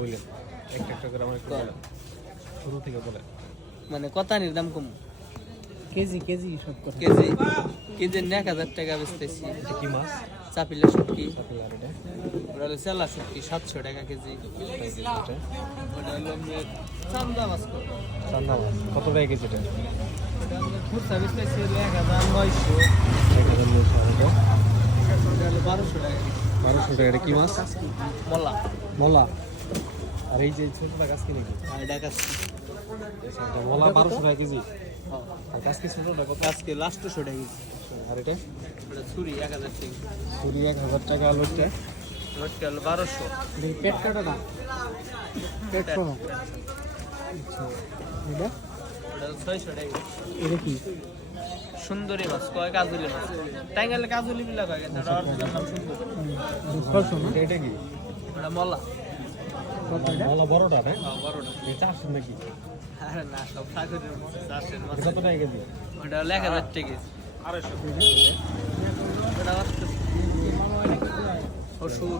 বলে একটা একটা করে আমার একটু বলেন শুরু থেকে বলেন মানে কতানির দাম কম কেজি কেজি সব কথা কেজি কেজি 1000 টাকা বেচতেছি এটা কি মাছ চাপিলা শুটকি আপনি আর এটা ওটা হলো চেলা শুটকি 700 টাকা কেজি এটা ওটা হলো আপনার চান্দা মাছ চান্দা মাছ কত টাকা কেজি এটা ওটা আমরা খুচরা বেচতেছি 1900 1900 আর এটা ওটা হলো 1200 টাকা 1200 টাকা এটা কি মাছ মলা মলা আর এই যে ছোটটা গাছ কি নাকি আর এটা কাছে এটা মলা 1200 টাকা কেজি আর গাছ কি ছোটটা কত আজকে লাস্ট 100 টাকা কেজি আর এটা ওটা ছুরি 1000 টাকা কুড়ি 1000 টাকা আলুটা লোটটা হলো 1200 পেট কাটাটা পেট সহ এটা ওটা 600 টাকা এটা কি সুন্দরী মাছ কয় কাজুলি মাছ টাইগালে কাজুলি বিলা কয় কিন্তু ওটা অরিজিনাল নাম সুন্দর ছশো না এটা কি ওটা মলা কত এটা মলা বড়টা না বড়টা এটা আসছে নাকি আরে না সব সাগরের মাছ চাষের মাছ এটা কত টাকা কেজি ওটা হলো 1000 টাকা কেজি 250 ওটা 80